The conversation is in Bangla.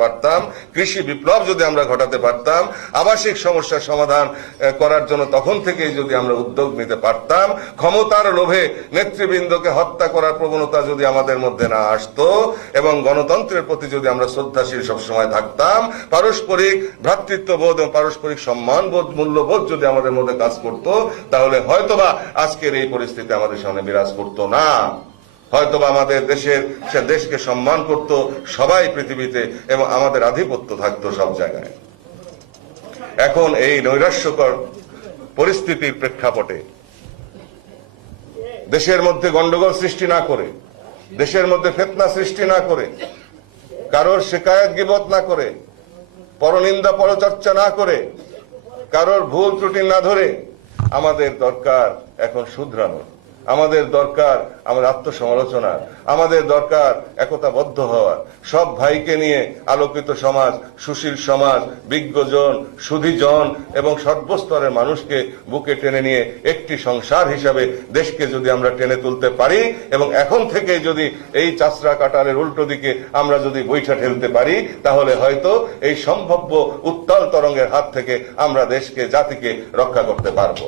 পারতাম, কৃষি বিপ্লব যদি আমরা ঘটাতে পারতাম, আবাসিক সমস্যার সমাধান করার জন্য তখন থেকেই যদি আমরা উদ্যোগ নিতে পারতাম, ক্ষমতার লোভে নেতৃবৃন্দকে হত্যা করার প্রবণতা যদি আমাদের মধ্যে না আসতো এবং গণতন্ত্রের প্রতি যদি আমরা শ্রদ্ধাশীল সবসময় থাকতাম, পারস্পরিক ভ্রাতৃত্ববোধ এবং পারস্পরিক সম্মানবোধ, মূল্যবোধ যদি আমাদের মধ্যে কাজ করতো, তাহলে হয়তোবা আজকের এই পরিস্থিতি আমাদের সামনে বিরাজ করতো না। হয়তোবা আমাদের দেশকে সম্মান করত সবাই পৃথিবীতে এবং আমাদের আধিপত্য থাকতো সব জায়গায়। এখন এই নৈরাশ্যকর পরিস্থিতির প্রেক্ষাপটে দেশের মধ্যে গন্ডগোল সৃষ্টি না করে, দেশের মধ্যে ফিতনা সৃষ্টি না করে, কারোর শিকায়েত গীবত না করে, পরনিন্দা পরচর্চা না করে, কারোর ভুল ত্রুটি না ধরে আমাদের দরকার এখন শুধরানো, আমাদের দরকার আমাদের আত্মসমালোচনা, আমাদের দরকার একতাবদ্ধ হওয়া, সব ভাইকে নিয়ে আলোকিত সমাজ, সুশীল সমাজ, বিজ্ঞজন, সুধীজন এবং সর্বস্তরের মানুষকে বুকে টেনে নিয়ে একটি সংসার হিসাবে দেশকে যদি আমরা টেনে তুলতে পারি এবং এখন থেকে যদি এই চাষরা কাটালের উল্টো দিকে আমরা যদি বৈঠা ঠেলতে পারি, তাহলে হয়তো এই সম্ভাব্য উত্তাল তরঙ্গের হাত থেকে আমরা দেশকে, জাতিকে রক্ষা করতে পারবো।